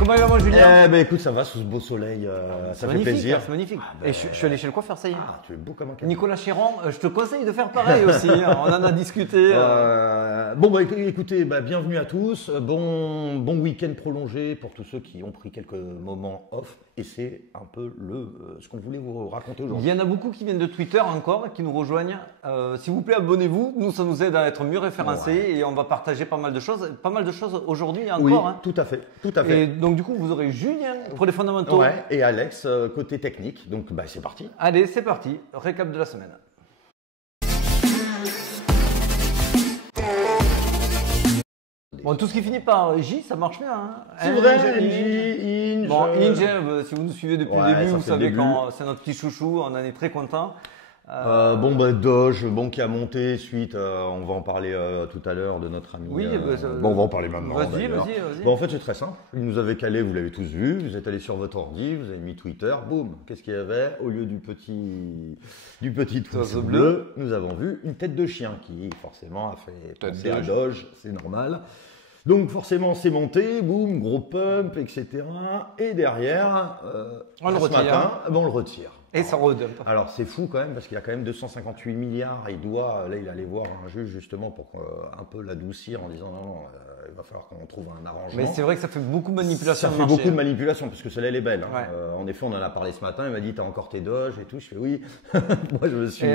Comment il va, mon Julien? Eh ben écoute, ça va sous ce beau soleil, ça fait plaisir. C'est magnifique. Ah, ben, Et je suis allé chez le coiffeur, ça y est. Ah, tu es beau comme un canon. Nicolas Chéron, je te conseille de faire pareil aussi. On en a discuté. Bon, bah, écoutez, bienvenue à tous. Bon week-end prolongé pour tous ceux qui ont pris quelques moments off. Et c'est un peu ce qu'on voulait vous raconter aujourd'hui. Il y en a beaucoup qui viennent de Twitter encore, qui nous rejoignent. S'il vous plaît, abonnez-vous. Nous, ça nous aide à être mieux référencés et on va partager pas mal de choses. Pas mal de choses aujourd'hui encore. Oui, Hein. tout à fait, tout à fait. Et donc, du coup, vous aurez Julien pour les fondamentaux. Ouais, et Alex, côté technique. Donc, c'est parti. Allez, c'est parti. Récap de la semaine. Bon, tout ce qui finit par J, ça marche bien. Hein. C'est vrai, Inge. Bon, Inge, si vous nous suivez depuis le début, vous savez que c'est notre petit chouchou, on en est très content. Doge, qui a monté suite, on va en parler tout à l'heure de notre ami. Oui, on va en parler maintenant. Vas-y. Bon, en fait, c'est très simple. Il nous avait calé, vous l'avez tous vu. Vous êtes allé sur votre ordi, vous avez mis Twitter, boum. Qu'est-ce qu'il y avait? Au lieu du petit pouce bleu, nous avons vu une tête de chien qui, forcément, a fait penser à Doge. C'est normal. Donc forcément c'est monté, boum, gros pump, etc. Et derrière, on le retire. Et ça redump. Alors c'est fou quand même parce qu'il a quand même 258 milliards. Il allait voir un juge justement pour un peu l'adoucir en disant non, il va falloir qu'on trouve un arrangement. Mais c'est vrai que ça fait beaucoup de manipulation. Ça fait beaucoup de manipulation parce que celle-là elle est belle. Hein. Ouais. En effet on en a parlé ce matin, il m'a dit t'as encore tes doges et tout. Je fais oui. Moi je me suis...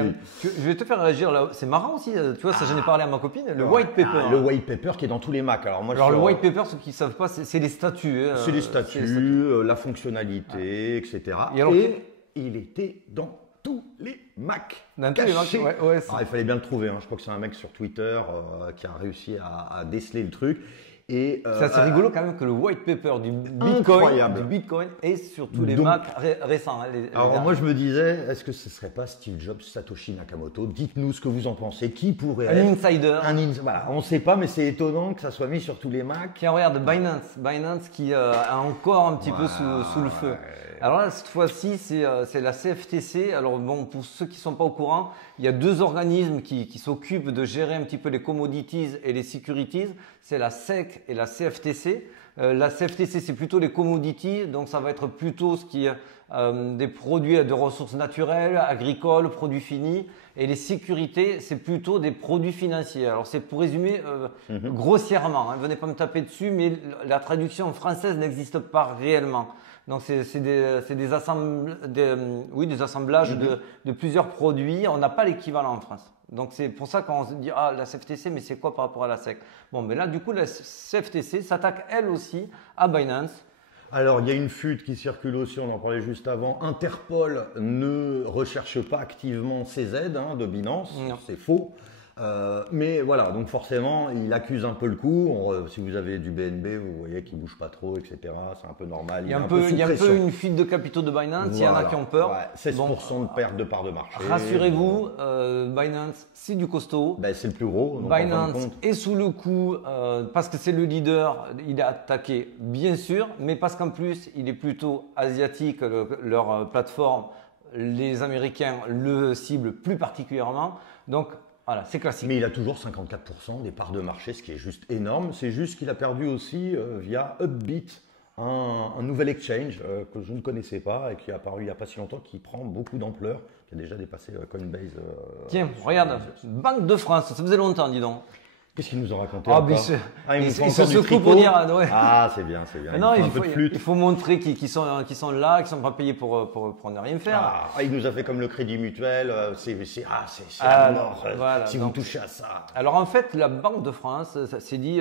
je vais te faire réagir là. C'est marrant aussi, tu vois, ça j'en ai parlé à ma copine. Le white paper. Le white paper qui est dans tous les Macs. Alors le white paper, ceux qui ne savent pas, c'est les statuts. C'est les statuts, la fonctionnalité, etc. Et il était dans tous les Macs. Dans tous les Macs, ouais. Il fallait bien le trouver. Hein. Je crois que c'est un mec sur Twitter qui a réussi à déceler le truc. Et c'est assez rigolo quand même que le white paper du Bitcoin est sur tous les Macs récents. Alors moi je me disais, est-ce que ce serait pas Steve Jobs, Satoshi Nakamoto? Dites-nous ce que vous en pensez. Qui pourrait être insider? Voilà, on ne sait pas, mais c'est étonnant que ça soit mis sur tous les Macs. Tiens, regarde Binance qui a encore un petit peu sous le feu. Alors là, cette fois-ci, c'est la CFTC. Alors bon, pour ceux qui sont pas au courant, il y a deux organismes qui s'occupent de gérer un petit peu les commodities et les securities. C'est la SEC et la CFTC. La CFTC, c'est plutôt les commodities, donc ça va être plutôt ce qui est des produits de ressources naturelles, agricoles, produits finis. Et les sécurités, c'est plutôt des produits financiers. Alors c'est pour résumer grossièrement, hein, venez pas me taper dessus, mais la traduction française n'existe pas réellement. Donc c'est des assemblages de plusieurs produits. On n'a pas l'équivalent en France. Donc c'est pour ça qu'on se dit la CFTC, mais c'est quoi par rapport à la SEC? Bon, mais là du coup la CFTC s'attaque elle aussi à Binance. Alors il y a une fuite qui circule aussi, on en parlait juste avant. Interpol ne recherche pas activement CZ de Binance, c'est faux. Mais voilà, donc forcément, il accuse un peu le coup. Si vous avez du BNB, vous voyez qu'il bouge pas trop, etc. C'est un peu normal. Il y a un peu une fuite de capitaux de Binance. Il y en a qui ont peur. 16% de perte de part de marché. Rassurez-vous, Binance, c'est du costaud. C'est le plus gros. Donc Binance est sous le coup parce que c'est le leader. Il est attaqué, bien sûr, mais parce qu'en plus, il est plutôt asiatique. Leur plateforme, les Américains le ciblent plus particulièrement. Donc voilà, c'est classique. Mais il a toujours 54% des parts de marché, ce qui est juste énorme. C'est juste qu'il a perdu aussi via Upbit, un nouvel exchange que je ne connaissais pas et qui est apparu il n'y a pas si longtemps, qui prend beaucoup d'ampleur, qui a déjà dépassé Coinbase. Tiens, regarde, Banque de France, ça faisait longtemps, dis donc. Qu'est-ce qu'il nous a raconté il se secoue pour dire. C'est bien. Non, il faut montrer qu'ils sont là, qu'ils ne sont pas payés pour ne rien faire. Il nous a fait comme le Crédit Mutuel. C'est la mort si vous touchez à ça. Alors en fait, la Banque de France s'est dit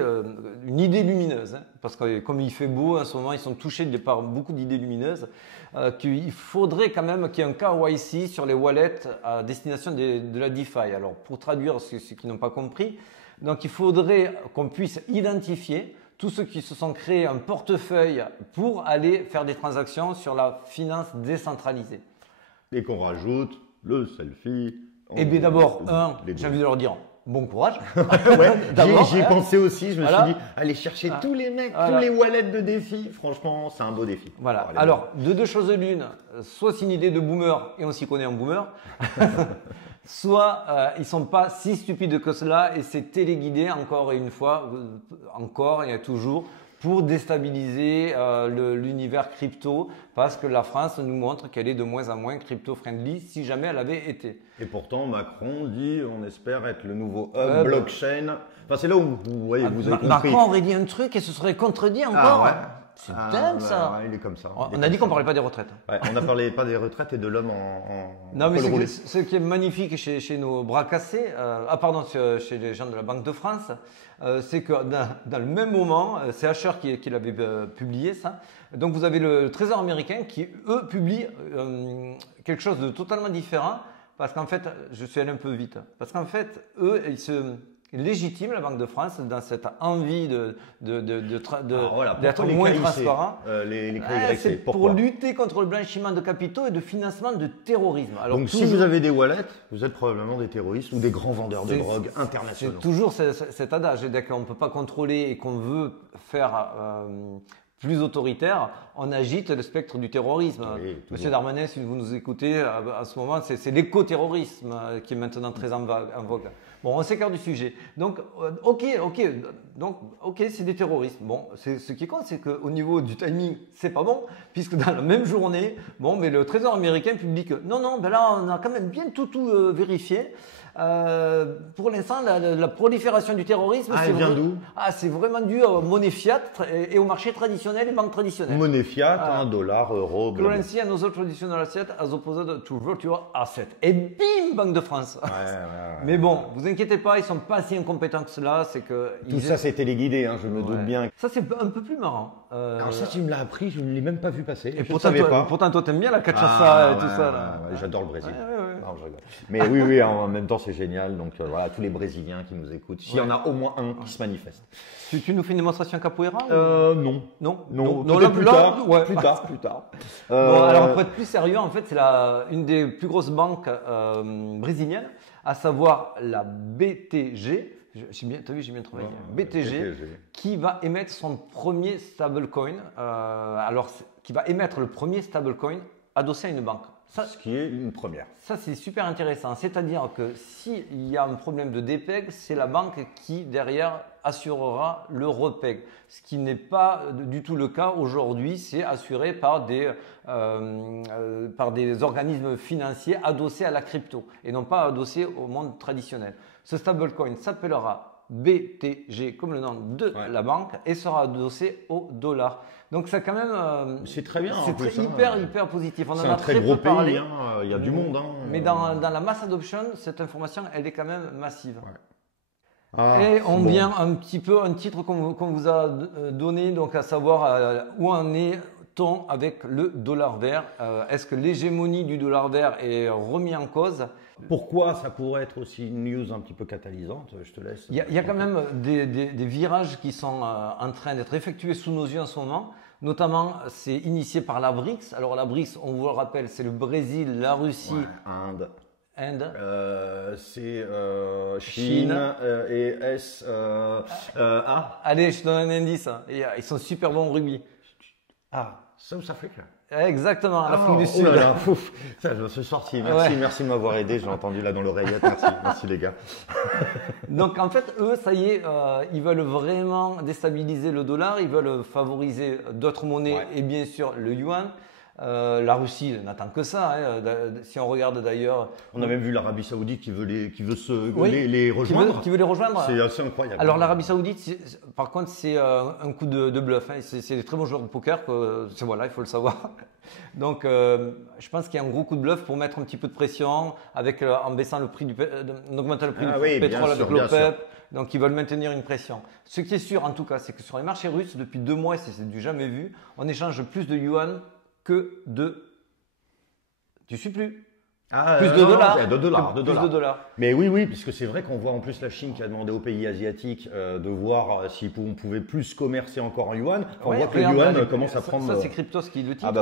une idée lumineuse, parce que comme il fait beau en ce moment, ils sont touchés par beaucoup d'idées lumineuses. Qu'il faudrait quand même qu'il y ait un KYC sur les wallets à destination de la DeFi. Alors pour traduire ceux qui n'ont pas compris. Donc il faudrait qu'on puisse identifier tous ceux qui se sont créés un portefeuille pour aller faire des transactions sur la finance décentralisée. Et qu'on rajoute le selfie. Et bien d'abord, j'ai envie de leur dire bon courage. J'y ai pensé aussi, je me suis dit, allez chercher tous les mecs, tous les wallets de défi. Franchement, c'est un beau défi. Voilà. Alors, de deux choses l'une, soit c'est une idée de boomer et on s'y connaît en boomer. Soit ils sont pas si stupides que cela et c'est téléguidé encore et une fois, encore et toujours pour déstabiliser l'univers crypto, parce que la France nous montre qu'elle est de moins en moins crypto-friendly, si jamais elle avait été. Et pourtant, Macron dit, on espère être le nouveau hub blockchain. Enfin, c'est là où vous voyez, vous avez compris. Macron aurait dit un truc et ce serait contredit encore. C'est dingue ça. Il est comme ça. On a dit qu'on parlait pas des retraites. Ouais, on n'a parlé pas des retraites et de l'homme Non, mais ce qui est magnifique chez nos bras cassés, chez les gens de la Banque de France, c'est que dans le même moment, c'est Asher qui l'avait publié ça. Donc vous avez le Trésor américain qui, eux, publie quelque chose de totalement différent. Parce qu'en fait, je suis allé un peu vite. Parce qu'en fait, eux, ils légitiment la Banque de France dans cette envie d'être moins transparent. C'est pour lutter contre le blanchiment de capitaux et de financement de terrorisme. Alors, donc, si vous avez des wallets, vous êtes probablement des terroristes ou des grands vendeurs de drogue internationaux. C'est toujours cet adage. Dès qu'on ne peut pas contrôler et qu'on veut faire plus autoritaire, on agite le spectre du terrorisme. Oui, Monsieur Darmanin, si vous nous écoutez, à ce moment, c'est l'écoterrorisme qui est maintenant très en vogue. Bon, on s'écarte du sujet. Donc, ok, c'est des terroristes. Bon, ce qui compte, c'est qu'au niveau du timing, c'est pas bon, puisque dans la même journée, mais le Trésor américain publie que non, ben là, on a quand même bien tout vérifié. Pour l'instant, la prolifération du terrorisme, c'est vraiment dû aux monnaies fiat et au marché traditionnel et banques traditionnelles. Monnaie fiat, dollar, euro. Currency and other traditional assets as opposed to virtual assets. Et bim, Banque de France. Ouais. Mais bon, vous inquiétez pas, ils sont pas si incompétents que cela. C'est que tout ça, c'est téléguidé, je me doute bien. Ça, c'est un peu plus marrant. Alors ça, tu me l'as appris, je ne l'ai même pas vu passer. Et pourtant, toi, t'aimes bien la cachaça et tout ça. Là. J'adore le Brésil. Non, je rigole. Mais oui, en même temps, c'est génial. Donc voilà, tous les Brésiliens qui nous écoutent, s'il y en a au moins un qui se manifeste. Tu nous fais une démonstration capoeira Non. Plus tard. Alors pour être plus sérieux, en fait, c'est une des plus grosses banques brésiliennes, à savoir la BTG. T'as vu, j'ai bien travaillé. BTG, qui va émettre son premier stablecoin. Qui va émettre le premier stablecoin adossé à une banque. Ce qui est une première. Ça, c'est super intéressant. C'est-à-dire que s'il y a un problème de DPEG, c'est la banque qui, derrière, assurera le REPEG. Ce qui n'est pas du tout le cas aujourd'hui. C'est assuré par des organismes financiers adossés à la crypto et non pas adossés au monde traditionnel. Ce stablecoin s'appellera BTG comme le nom de la banque et sera adossé au dollar. Donc ça quand même, c'est très bien. C'est hyper positif. On c'est en a un très gros parlé. pays, il y a du monde. Mais dans la mass adoption, cette information, elle est quand même massive. Ouais. Et on vient un petit peu un titre qu'on vous a donné, donc à savoir où en est-on avec le dollar vert. Est-ce que l'hégémonie du dollar vert est remise en cause? Pourquoi ça pourrait être aussi une news un petit peu catalysante? Je te laisse. Il y a quand même des virages qui sont en train d'être effectués sous nos yeux en ce moment. Notamment, c'est initié par la BRICS. Alors la BRICS, on vous le rappelle, c'est le Brésil, la Russie, Inde. C'est Chine. Et A. Allez, je te donne un indice. Ils sont super bons au rugby. South Africa. Exactement, l'Afrique du Sud. Ça, je me suis sorti. Merci de m'avoir aidé. J'ai entendu là dans l'oreillette. Merci les gars. Donc en fait, eux, ça y est, ils veulent vraiment déstabiliser le dollar. Ils veulent favoriser d'autres monnaies et bien sûr le yuan. La Russie n'attend que ça. Si on regarde d'ailleurs, on a même vu l'Arabie Saoudite qui veut les rejoindre. Qui veut les rejoindre. C'est assez incroyable. Alors l'Arabie Saoudite, par contre, c'est un coup de bluff. C'est des très bons joueurs de poker. Il faut le savoir. Donc, je pense qu'il y a un gros coup de bluff pour mettre un petit peu de pression en baissant le prix en augmentant le prix du pétrole avec l'OPEP. Donc, ils veulent maintenir une pression. Ce qui est sûr, en tout cas, c'est que sur les marchés russes, depuis 2 mois, c'est du jamais vu, on échange plus de yuan que de... Tu suis plus plus de dollars. Plus de dollars. Mais oui, puisque c'est vrai qu'on voit en plus la Chine qui a demandé aux pays asiatiques de voir si on pouvait plus commercer encore en yuan. On voit que le yuan commence à prendre... Ça, c'est Cryptos qui le titre.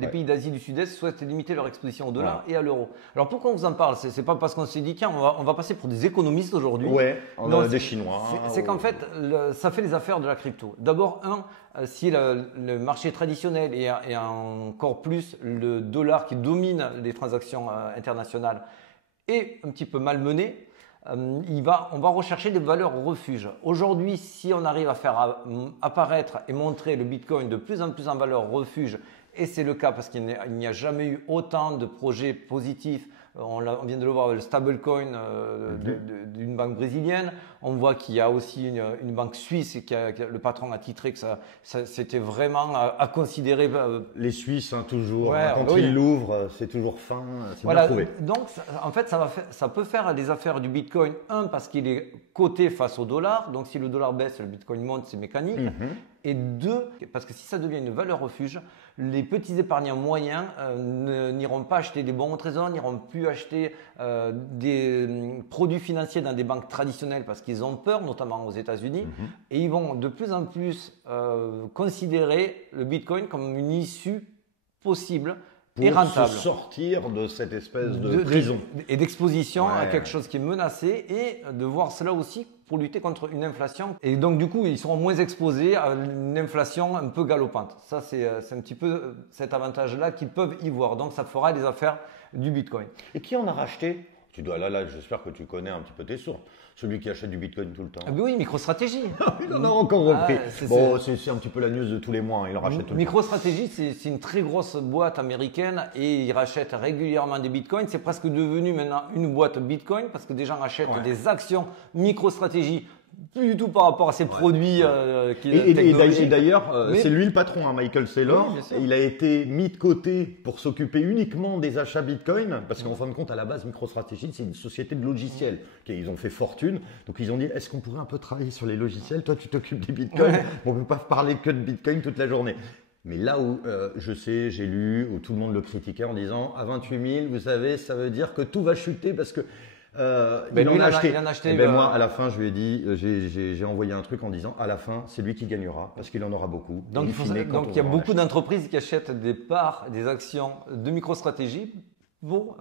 Les pays d'Asie du Sud-Est souhaitent limiter leur exposition au dollar et à l'euro. Alors pourquoi on vous en parle? C'est pas parce qu'on s'est dit, tiens, on va passer pour des économistes aujourd'hui. On a des Chinois. C'est qu'en fait, ça fait les affaires de la crypto. D'abord, si le marché traditionnel et encore plus le dollar qui domine les transactions internationales est un petit peu malmené, on va rechercher des valeurs refuges. Aujourd'hui, si on arrive à faire apparaître et montrer le Bitcoin de plus en plus en valeur refuge, et c'est le cas parce qu'il n'y a jamais eu autant de projets positifs. On vient de le voir, le stablecoin d'une banque brésilienne. On voit qu'il y a aussi une banque suisse et le patron a titré que ça c'était vraiment à considérer. Les Suisses, hein, toujours. Ouais, quand ils l'ouvrent, c'est toujours fin. C'est voilà. bien trouvé. Donc, en fait, ça peut faire des affaires du Bitcoin. Parce qu'il est coté face au dollar. Donc, si le dollar baisse, le Bitcoin monte, c'est mécanique. Et deux, parce que si ça devient une valeur refuge, les petits épargnants moyens n'iront pas acheter des bons au trésor, n'iront plus acheter des produits financiers dans des banques traditionnelles parce qu'ils ont peur, notamment aux États-Unis. Et ils vont de plus en plus considérer le Bitcoin comme une issue possible et rentable. Pour se sortir de cette espèce de prison. Et d'exposition à quelque chose qui est menacé et de voir cela aussi pour lutter contre une inflation. Et donc, du coup, ils seront moins exposés à une inflation un peu galopante. Ça, c'est un petit peu cet avantage-là qu'ils peuvent y voir. Donc, ça fera des affaires du Bitcoin. Et qui en a racheté? Tu dois, là, j'espère que tu connais un petit peu tes sources. Celui qui achète du Bitcoin tout le temps. Ah ben oui, MicroStrategy. Il en a encore repris. C'est un petit peu la news de tous les mois. Il en rachète tout le temps. MicroStrategy, c'est une très grosse boîte américaine et ils rachètent régulièrement des Bitcoins. C'est presque devenu maintenant une boîte Bitcoin parce que des gens achètent des actions MicroStrategy. Plus du tout par rapport à ces produits et d'ailleurs, c'est lui le patron, hein, Michael Saylor. Oui, il a été mis de côté pour s'occuper uniquement des achats Bitcoin, parce qu'en fin de compte, à la base, MicroStrategy, c'est une société de logiciels. Ils ont fait fortune, donc ils ont dit, est-ce qu'on pourrait un peu travailler sur les logiciels? Toi, tu t'occupes des Bitcoins, on ne peut pas parler que de Bitcoin toute la journée. Mais là où je sais, j'ai lu, où tout le monde le critiquait en disant, à 28 000, vous savez, ça veut dire que tout va chuter parce que il en a acheté. Moi, à la fin, je lui ai dit, j'ai envoyé un truc en disant, à la fin, c'est lui qui gagnera parce qu'il en aura beaucoup. Donc, il y a beaucoup d'entreprises qui achètent des parts, des actions de MicroStrategy pour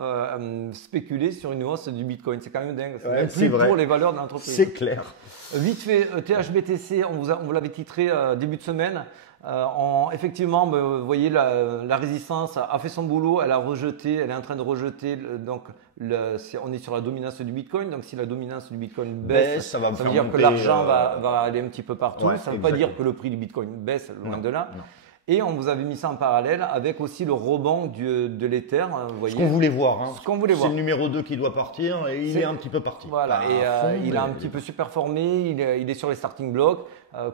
spéculer sur une hausse du Bitcoin. C'est quand même dingue. C'est vrai. Pour les valeurs de l'entreprise. C'est clair. Vite fait, THBTC, on vous l'avait titré début de semaine. Effectivement, vous voyez, la résistance a fait son boulot, elle est en train de rejeter. Donc, on est sur la dominance du Bitcoin. Donc, si la dominance du Bitcoin baisse, ça veut dire que l'argent va aller un petit peu partout. Ça ne veut pas dire que le prix du Bitcoin baisse, loin de là. Non. Et on vous avait mis ça en parallèle avec aussi le rebond de l'Ether. Ce qu'on voulait voir. Hein. Ce qu'on voulait voir. C'est le numéro 2 qui doit partir et il est un petit peu parti. Voilà, il a un petit peu superformé, il est sur les starting blocks.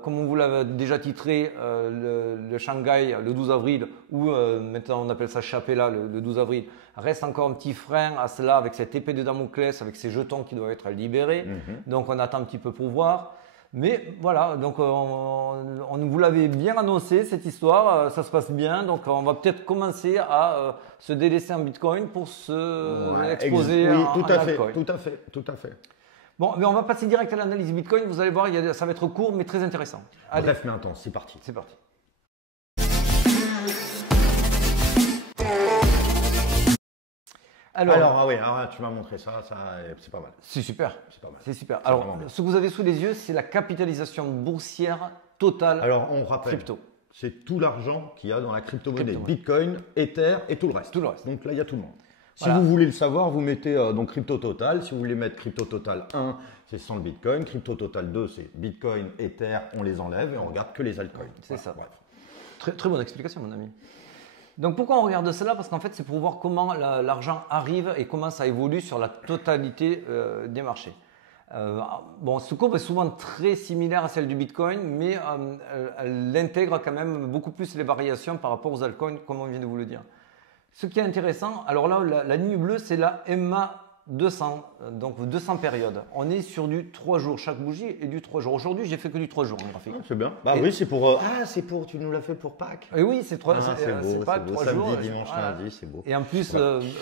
Comme on vous l'avait déjà titré, le Shanghai le 12 avril, ou maintenant on appelle ça Chapela le 12 avril, reste encore un petit frein à cela avec cette épée de Damoclès, avec ces jetons qui doivent être libérés. Donc on attend un petit peu pour voir. Mais voilà, donc on vous l'avait bien annoncé cette histoire, ça se passe bien, donc on va peut-être commencer à se délaisser en Bitcoin pour se exposer oui, tout à fait. Bon, mais on va passer direct à l'analyse Bitcoin, vous allez voir, ça va être court mais très intéressant. Allez. Bref mais intense, c'est parti. C'est parti. Alors tu m'as montré ça, c'est pas mal. C'est super. C'est pas mal. C'est super. Alors, ce que vous avez sous les yeux, c'est la capitalisation boursière totale. Alors, on rappelle. Crypto. C'est tout l'argent qu'il y a dans la crypto-monnaie. Bitcoin, Ether et tout le reste. Tout le reste. Donc là, il y a tout le monde. Si vous voulez le savoir, vous mettez donc Crypto Total. Si vous voulez mettre Crypto Total 1, c'est sans le Bitcoin. Crypto Total 2, c'est Bitcoin, Ether, on les enlève et on regarde que les altcoins. C'est ça. Bref. Très, très bonne explication, mon ami. Donc pourquoi on regarde cela? Parce qu'en fait, c'est pour voir comment l'argent arrive et comment ça évolue sur la totalité des marchés. Cette courbe est souvent très similaire à celle du Bitcoin, mais elle intègre quand même beaucoup plus les variations par rapport aux altcoins, comme on vient de vous le dire. Ce qui est intéressant, alors là, la ligne bleue, c'est la MA 200, donc 200 périodes. On est sur du 3 jours. Chaque bougie est du 3 jours. Aujourd'hui, j'ai fait que du 3 jours en graphique. C'est bien. Oui, c'est pour. Tu nous l'as fait pour Pâques. Et oui, c'est 3 Pâques, 3 jours. Samedi, dimanche, lundi, c'est beau. Et en plus,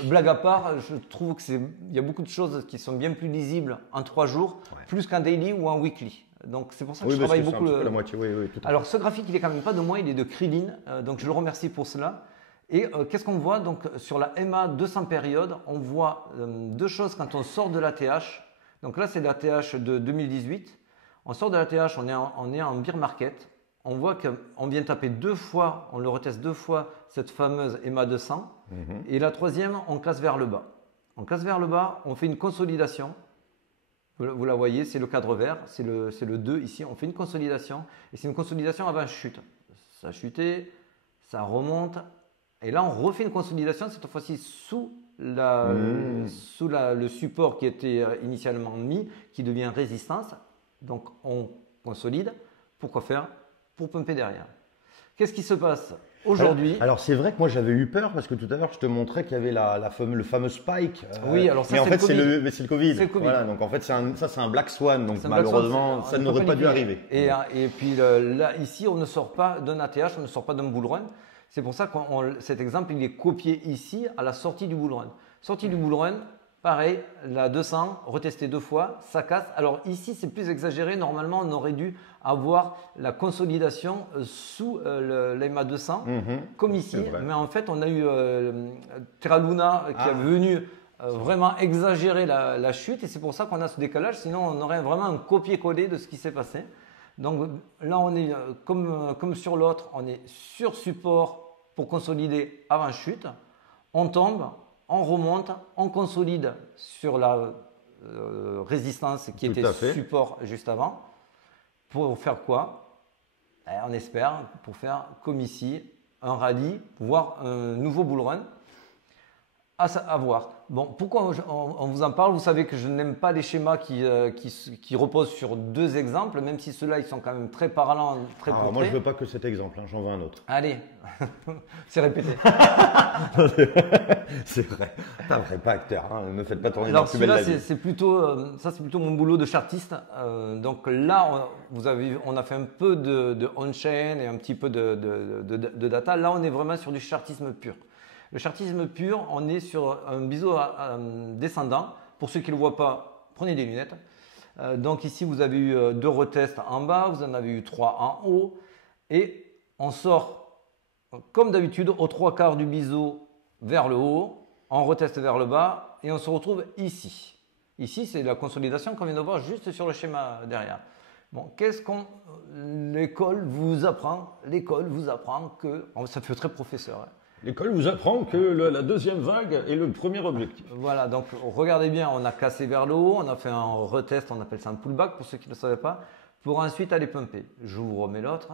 blague à part, je trouve qu'il y a beaucoup de choses qui sont bien plus lisibles en 3 jours, plus qu'en daily ou en weekly. Donc c'est pour ça que je travaille beaucoup. La moitié, tout à fait. Alors ce graphique, il est quand même pas de moi, il est de Krillin. Donc je le remercie pour cela. Et qu'est-ce qu'on voit? Donc sur la MA 200 période, on voit deux choses quand on sort de l'ATH. Donc là, c'est l'ATH de 2018. On sort de l'ATH, on est en bear market. On voit qu'on vient taper 2 fois, on le reteste 2 fois cette fameuse MA 200. Et la troisième, on casse vers le bas. On casse vers le bas, on fait une consolidation. Vous la voyez, c'est le cadre vert, c'est le 2 ici. On fait une consolidation et c'est une consolidation avant chute. Ça a chuté, ça remonte et là on refait une consolidation cette fois-ci sous le support qui était initialement mis, qui devient résistance. Donc on consolide. Pourquoi faire? Pour pumper derrière. Qu'est-ce qui se passe aujourd'hui? Alors c'est vrai que moi j'avais eu peur parce que tout à l'heure je te montrais qu'il y avait le fameux spike. Oui, alors ça mais en fait c'est le Covid. C'est le Covid. Voilà, donc en fait c'est un black swan, donc C'est un malheureusement black swan, ça n'aurait pas dû arriver. Et puis là ici on ne sort pas d'un ATH, on ne sort pas d'un bull run. C'est pour ça que cet exemple il est copié ici à la sortie du bull run. Sortie du bull run, pareil, la 200, retesté 2 fois, ça casse. Alors ici c'est plus exagéré, normalement on aurait dû avoir la consolidation sous l'EMA 200 comme ici, mais en fait on a eu Terra Luna qui est venu vraiment exagérer la chute et c'est pour ça qu'on a ce décalage, sinon on aurait vraiment un copier-coller de ce qui s'est passé. Donc là on est comme sur l'autre, on est sur support pour consolider avant chute, on tombe, on remonte, on consolide sur la résistance qui était support juste avant. Pour faire quoi? On espère pour faire comme ici, un rallye, voire un nouveau bull run à voir. Bon, pourquoi on vous en parle? Vous savez que je n'aime pas les schémas qui reposent sur 2 exemples, même si ceux-là ils sont quand même très parlants, très portés. Moi je veux pas que cet exemple, j'en veux un autre. Allez, c'est répété. C'est vrai, t'es un vrai pas acteur, ne me faites pas tourner Alors, dans la plus belle la vie. c'est plutôt mon boulot de chartiste. Donc là, on a fait un peu de on-chain et un petit peu de data. Là, on est vraiment sur du chartisme pur. Le chartisme pur, on est sur un biseau descendant. Pour ceux qui ne le voient pas, prenez des lunettes. Donc ici, vous avez eu 2 retests en bas, vous en avez eu 3 en haut. Et on sort, comme d'habitude, aux 3/4 du biseau vers le haut, on reteste vers le bas et on se retrouve ici. Ici, c'est la consolidation qu'on vient de voir juste sur le schéma derrière. Bon, qu'est-ce qu'on l'école vous apprend? L'école vous apprend que ça fait très professeur. Hein. L'école vous apprend que la deuxième vague est le premier objectif. Voilà, donc regardez bien, on a cassé vers le haut, on a fait un retest, on appelle ça un pullback pour ceux qui ne le savaient pas, pour ensuite aller pumper. Je vous remets l'autre.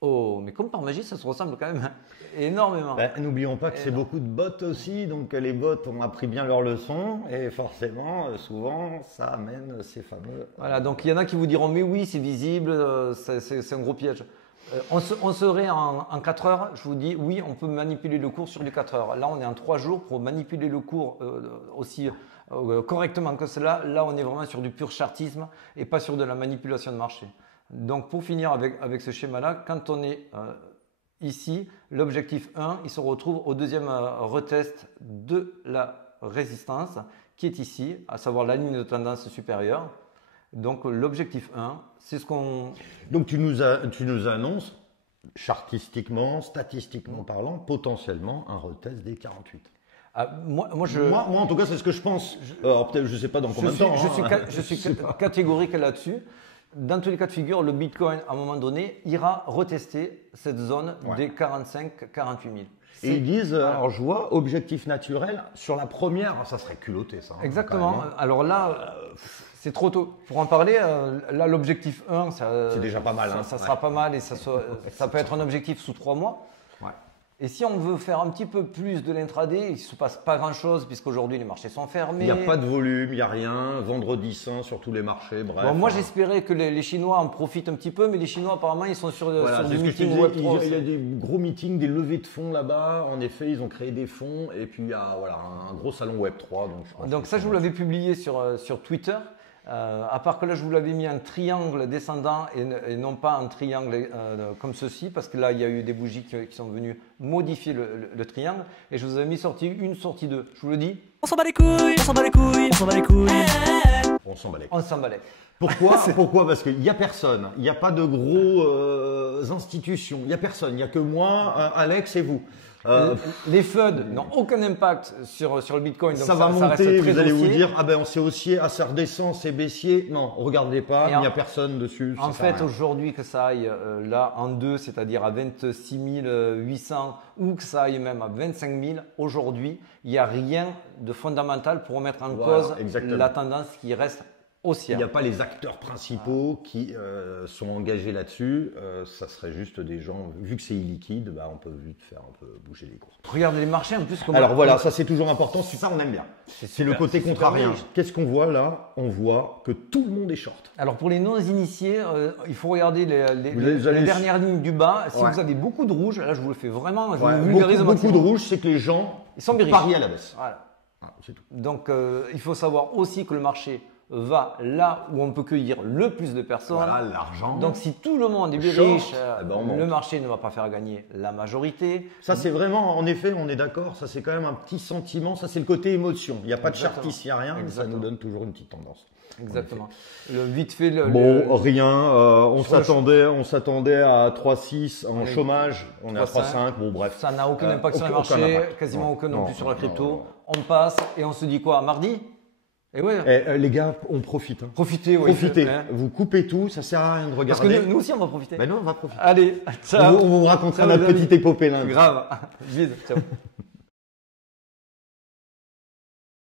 Oh, mais comme par magie, ça se ressemble quand même énormément. N'oublions pas que c'est beaucoup de bots aussi, donc les bots ont appris bien leur leçon et forcément, souvent, ça amène ces fameux… Voilà, donc il y en a qui vous diront, mais oui, c'est visible, c'est un gros piège. On serait en 4 heures, je vous dis, oui, on peut manipuler le cours sur du 4 heures. Là, on est en 3 jours pour manipuler le cours aussi correctement que cela. Là, on est vraiment sur du pur chartisme et pas sur de la manipulation de marché. Donc, pour finir avec ce schéma-là, quand on est ici, l'objectif 1, il se retrouve au deuxième retest de la résistance qui est ici, à savoir la ligne de tendance supérieure. Donc, l'objectif 1, c'est ce qu'on… Donc, tu nous annonces, chartistiquement, statistiquement parlant, potentiellement un retest des 48. Moi, en tout cas, c'est ce que je pense. Alors, peut-être, je ne sais pas dans combien de temps. Je suis catégorique là-dessus. Dans tous les cas de figure, le Bitcoin, à un moment donné, ira retester cette zone des 45-48 000. Et ils disent, alors je vois, objectif naturel, sur la première, ça serait culotté ça. Exactement. Alors là, c'est trop tôt pour en parler. Là, l'objectif 1, c'est déjà pas mal. Ça sera pas mal et ça peut être un objectif sous 3 mois. Ouais. Et si on veut faire un petit peu plus de l'intraday, il ne se passe pas grand-chose puisqu'aujourd'hui les marchés sont fermés. Il n'y a pas de volume, il n'y a rien. Vendredi saint sur tous les marchés, bref. Bon, moi j'espérais que les Chinois en profitent un petit peu, mais les Chinois apparemment ils sont sur du meeting Web3. Il y a des gros meetings, des levées de fonds là-bas. En effet, ils ont créé des fonds et puis il y a un gros salon Web3. Donc ça, je vous l'avais publié sur Twitter. À part que là, je vous l'avais mis un triangle descendant et non pas un triangle comme ceci, parce que là, il y a eu des bougies qui sont venues modifier le triangle. Et je vous avais mis sortie 1, sortie 2. Je vous le dis. On s'en bat les couilles, on s'en bat les couilles, on s'en bat les couilles. On s'en bat les couilles. On s'en bat les couilles. Pourquoi? Parce qu'il n'y a personne. Il n'y a pas de gros institutions. Il n'y a personne. Il n'y a que moi, Alex et vous. Les FUD n'ont aucun impact sur le Bitcoin. Donc ça va monter, vous allez vous dire, on s'est haussier, ça redescend, c'est baissier. Non, regardez pas, il n'y a personne dessus. En fait, aujourd'hui, que ça aille là en 2, c'est-à-dire à 26 800 ou que ça aille même à 25 000, aujourd'hui, il n'y a rien de fondamental pour remettre en cause la tendance qui reste Haussière. Il n'y a pas les acteurs principaux qui sont engagés là-dessus. Ça serait juste des gens, vu que c'est illiquide, bah, on peut vite faire un peu bouger les cours. Regarde les marchés en plus. Alors voilà, ça c'est toujours important, ça on aime bien. C'est le côté c'est super contrarien. riche. Qu'est-ce qu'on voit là? On voit que tout le monde est short. Alors pour les non-initiés, il faut regarder Vous allez- les dernières lignes du bas. Si Ouais. vous avez beaucoup de rouge, là je vous le fais vraiment, je Ouais, vous vulgarise au beaucoup maximum. de rouge, c'est que les gens Ils sont bien riches. parient à la baisse. Voilà. Voilà, c'est tout. Donc il faut savoir aussi que le marché va là où on peut cueillir le plus de personnes. Voilà, l'argent. Donc si tout le monde est bien Short, riche, eh ben, on monte. le marché ne va pas faire gagner la majorité. Ça, c'est vraiment, en effet, on est d'accord, ça c'est quand même un petit sentiment, ça c'est le côté émotion. Il n'y a pas de Exactement. chartis, il n'y a rien, mais ça Exactement. nous donne toujours une petite tendance. Exactement. Vite fait, Bon, rien, on Sur le s'attendait à 3,6 en est- chômage, on est à 3,5. 3,5, bon bref. ça n'a aucun impact sur le aucun marché, impact. quasiment Non, aucun non non, plus sur la non, crypto. non. On passe et on se dit quoi, mardi? Et ouais, Les gars, on profite. Hein. profitez. Ouais, Profitez, hein. vous coupez tout, ça sert à rien de Parce que regarder. nous aussi on va profiter. Ben non, on va profiter. Allez, On ciao. vous racontera Ciao, notre les amis. petite épopée lundi. Grave. Bise, ciao.